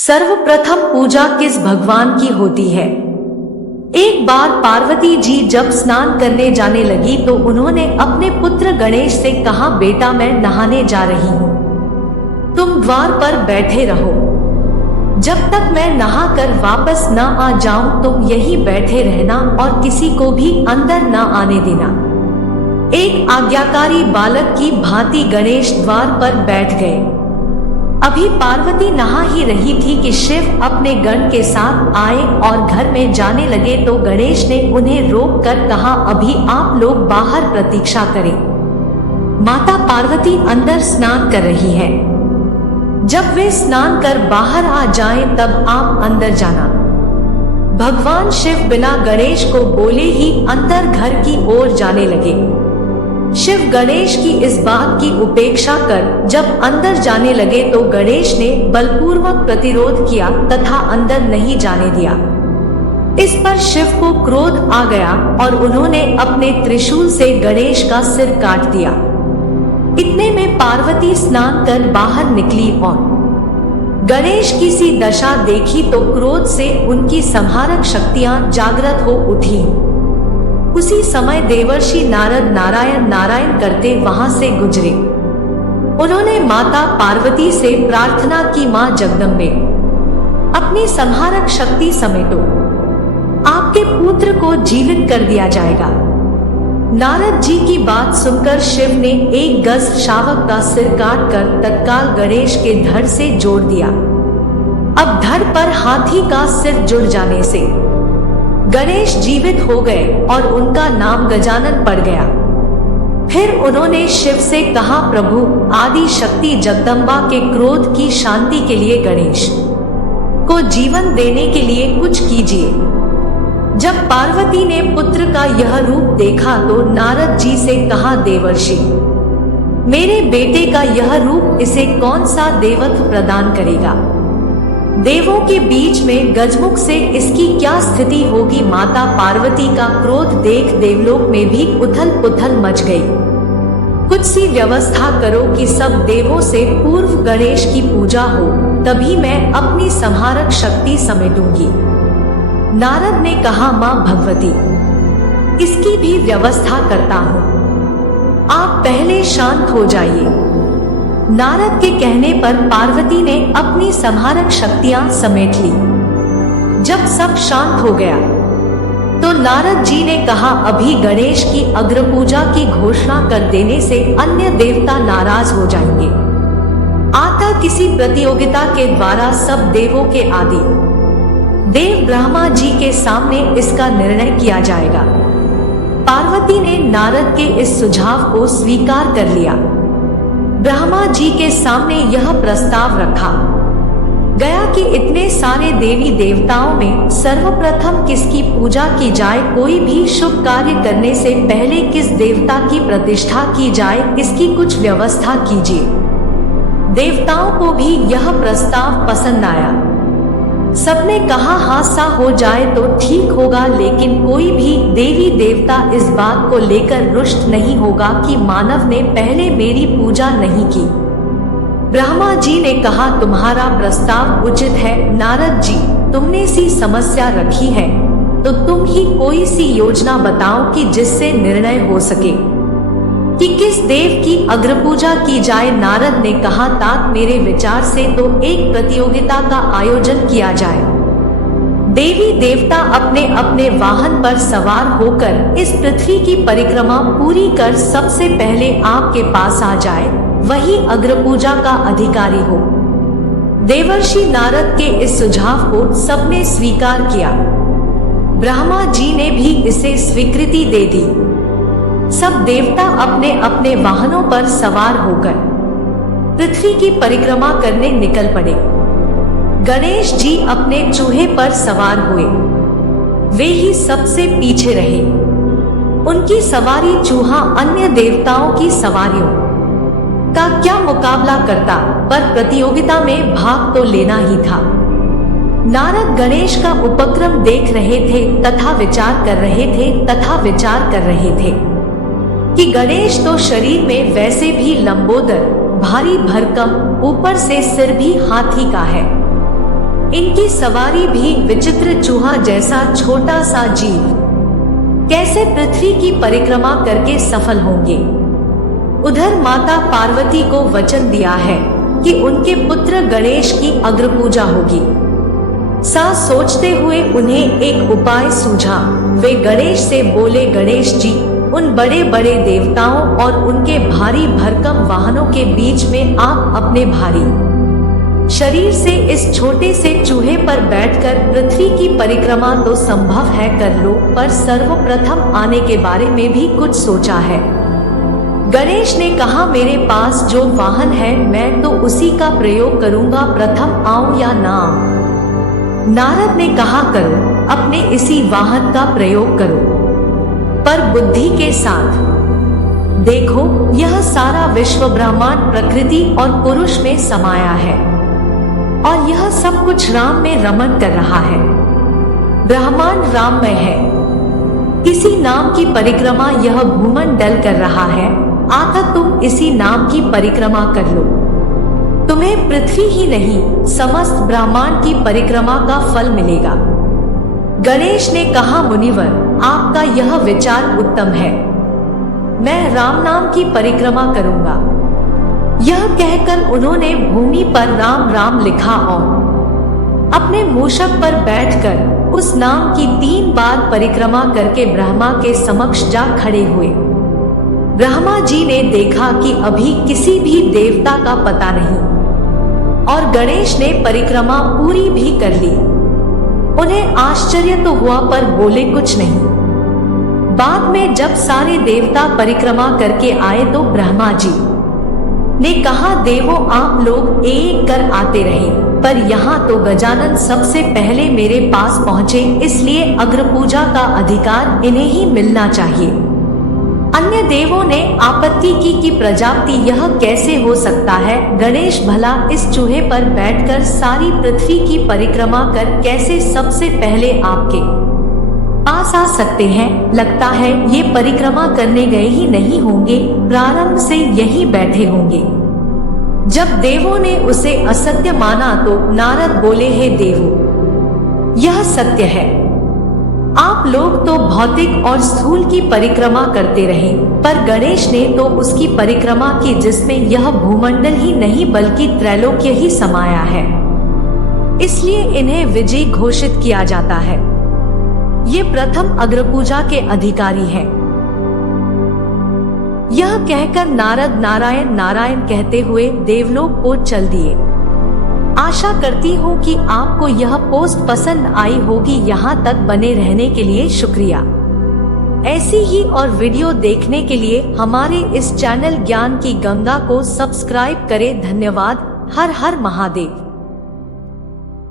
सर्वप्रथम पूजा किस भगवान की होती है? एक बार पार्वती जी जब स्नान करने जाने लगी तो उन्होंने अपने पुत्र गणेश से कहा, बेटा मैं नहाने जा रही हूँ, तुम द्वार पर बैठे रहो, जब तक मैं नहाकर वापस न आ जाऊं तुम यहीं बैठे रहना और किसी को भी अंदर न आने देना। एक आज्ञाकारी बालक की भांति गणेश द्वार पर बैठ गए। अभी पार्वती नहा ही रही थी कि शिव अपने गण के साथ आए और घर में जाने लगे तो गणेश ने उन्हें रोक कर कहा, अभी आप लोग बाहर प्रतीक्षा करें, माता पार्वती अंदर स्नान कर रही है, जब वे स्नान कर बाहर आ जाएं तब आप अंदर जाना। भगवान शिव बिना गणेश को बोले ही अंदर घर की ओर जाने लगे। शिव गणेश की इस बात की उपेक्षा कर जब अंदर जाने लगे तो गणेश ने बलपूर्वक प्रतिरोध किया तथा अंदर नहीं जाने दिया। इस पर शिव को क्रोध आ गया और उन्होंने अपने त्रिशूल से गणेश का सिर काट दिया। इतने में पार्वती स्नान कर बाहर निकली और गणेश की सी दशा देखी तो क्रोध से उनकी संहारक शक्तियां जागृत हो उठी। उसी समय देवर्षि नारद नारायण नारायण करते वहां से गुजरे। उन्होंने माता पार्वती से प्रार्थना की, मां जगदम्बे, अपनी संहारक शक्ति समेटो, आपके पुत्र को जीवित कर दिया जाएगा। नारद जी की बात सुनकर शिव ने एक गज शावक का सिर काटकर तत्काल गणेश के धड़ से जोड़ दिया। अब धड़ पर हाथी का सिर जुड़ जाने से गणेश जीवित हो गए और उनका नाम गजानन पड़ गया। फिर उन्होंने शिव से कहा, प्रभु आदि शक्ति जगदम्बा के क्रोध की शांति के लिए गणेश को जीवन देने के लिए कुछ कीजिए। जब पार्वती ने पुत्र का यह रूप देखा तो नारद जी से कहा, देवर्षि, मेरे बेटे का यह रूप इसे कौन सा देवत्व प्रदान करेगा? देवों के बीच में गजमुख से इसकी क्या स्थिति होगी? माता पार्वती का क्रोध देख देवलोक में भी उथल पुथल मच गई। कुछ सी व्यवस्था करो कि सब देवों से पूर्व गणेश की पूजा हो, तभी मैं अपनी संहारक शक्ति समेटूंगी। नारद ने कहा, मां भगवती, इसकी भी व्यवस्था करता हूं, आप पहले शांत हो जाइए। नारद के कहने पर पार्वती ने अपनी संहारक शक्तियां समेट ली। जब सब शांत हो गया तो नारद जी ने कहा, अभी गणेश की अग्रपूजा की घोषणा कर देने से अन्य देवता नाराज हो जाएंगे। आता किसी प्रतियोगिता के द्वारा सब देवों के आदि देव ब्रह्मा जी के सामने इसका निर्णय किया जाएगा। पार्वती ने नारद के इस सुझाव को स्वीकार कर लिया। ब्रह्मा जी के सामने यह प्रस्ताव रखा गया कि इतने सारे देवी देवताओं में सर्वप्रथम किसकी पूजा की जाए, कोई भी शुभ कार्य करने से पहले किस देवता की प्रतिष्ठा की जाए, इसकी कुछ व्यवस्था कीजिए। देवताओं को भी यह प्रस्ताव पसंद आया। सबने कहा, हासा हो जाए तो ठीक होगा, लेकिन कोई भी देवी देवता इस बात को लेकर रुष्ट नहीं होगा कि मानव ने पहले मेरी पूजा नहीं की। ब्रह्मा जी ने कहा, तुम्हारा प्रस्ताव उचित है नारद जी, तुमने सी समस्या रखी है तो तुम ही कोई सी योजना बताओ कि जिससे निर्णय हो सके कि किस देव की अग्रपूजा की जाए। नारद ने कहा, तात मेरे विचार से तो एक प्रतियोगिता का आयोजन किया जाए। देवी देवता अपने अपने वाहन पर सवार होकर इस पृथ्वी की परिक्रमा पूरी कर सबसे पहले आपके पास आ जाए, वही अग्रपूजा का अधिकारी हो। देवर्षि नारद के इस सुझाव को सबने स्वीकार किया। ब्रह्मा जी ने भी इसे स्वीकृति दे दी। सब देवता अपने अपने वाहनों पर सवार होकर पृथ्वी की परिक्रमा करने निकल पड़े। गणेश जी अपने चूहे पर सवार हुए। वे ही सबसे पीछे रहे। उनकी सवारी चूहा अन्य देवताओं की सवारियों का क्या मुकाबला करता, पर प्रतियोगिता में भाग तो लेना ही था। नारद गणेश का उपक्रम देख रहे थे तथा विचार कर रहे थे कि गणेश तो शरीर में वैसे भी लंबोदर, भारी भरकम, ऊपर से सिर भी हाथी का है। इनकी सवारी भी विचित्र चूहा जैसा छोटा सा जीव कैसे पृथ्वी की परिक्रमा करके सफल होंगे। उधर माता पार्वती को वचन दिया है कि उनके पुत्र गणेश की अग्रपूजा होगी। सा सोचते हुए उन्हें एक उपाय सूझा। वे गणेश से बोले, गणेश जी, उन बड़े बड़े देवताओं और उनके भारी भरकम वाहनों के बीच में आप अपने भारी शरीर से इस छोटे से चूहे पर बैठकर पृथ्वी की परिक्रमा तो संभव है कर लो, पर सर्वप्रथम आने के बारे में भी कुछ सोचा है। गणेश ने कहा, मेरे पास जो वाहन है मैं तो उसी का प्रयोग करूंगा, प्रथम आऊं या ना आऊं। नारद ने कहा, करो, अपने इसी वाहन का प्रयोग करो, पर बुद्धि के साथ। देखो, यह सारा विश्व ब्रह्मांड प्रकृति और पुरुष में समाया है और यह सब कुछ राम में रमण कर रहा है। ब्रह्मांड राममय है। किसी नाम की परिक्रमा यह भूमंडल कर रहा है, आकर तुम इसी नाम की परिक्रमा कर लो। तुम्हें पृथ्वी ही नहीं, समस्त ब्रह्मांड की परिक्रमा का फल मिलेगा। गणेश ने कहा, मुनिवर, आपका यह विचार उत्तम है। मैं राम नाम की परिक्रमा करूंगा। यह कहकर उन्होंने भूमि पर राम राम लिखा और अपने मूषक पर बैठकर उस नाम की 3 बार परिक्रमा करके ब्रह्मा के समक्ष जा खड़े हुए। ब्रह्मा जी ने देखा कि अभी किसी भी देवता का पता नहीं और गणेश ने परिक्रमा पूरी भी कर ली। उन्हें आश्चर्य तो हुआ पर बोले कुछ नहीं। बाद में जब सारे देवता परिक्रमा करके आए तो ब्रह्मा जी ने कहा, देवों, आप लोग एक कर आते रहे, पर यहाँ तो गजानन सबसे पहले मेरे पास पहुँचे, इसलिए अग्रपूजा का अधिकार इन्हें ही मिलना चाहिए। अन्य देवों ने आपत्ति की कि प्रजापति, यह कैसे हो सकता है? गणेश भला इस चूहे पर बैठकर सारी पृथ्वी की परिक्रमा कर कैसे सबसे पहले आपके पास आ सकते हैं? लगता है ये परिक्रमा करने गए ही नहीं होंगे, प्रारंभ से यही बैठे होंगे। जब देवों ने उसे असत्य माना तो नारद बोले, हे देवों, यह सत्य है। आप लोग तो भौतिक और स्थूल की परिक्रमा करते रहे, पर गणेश ने तो उसकी परिक्रमा की जिसमें यह भूमंडल ही नहीं बल्कि त्रैलोक्य ही समाया है। इसलिए इन्हें विजयी घोषित किया जाता है। ये प्रथम अग्रपूजा के अधिकारी हैं। यह कहकर नारद नारायण नारायण कहते हुए देवलोक को चल दिए। आशा करती हूँ कि आपको यह पोस्ट पसंद आई होगी। यहाँ तक बने रहने के लिए शुक्रिया। ऐसी ही और वीडियो देखने के लिए हमारे इस चैनल ज्ञान की गंगा को सब्सक्राइब करें। धन्यवाद। हर हर महादेव।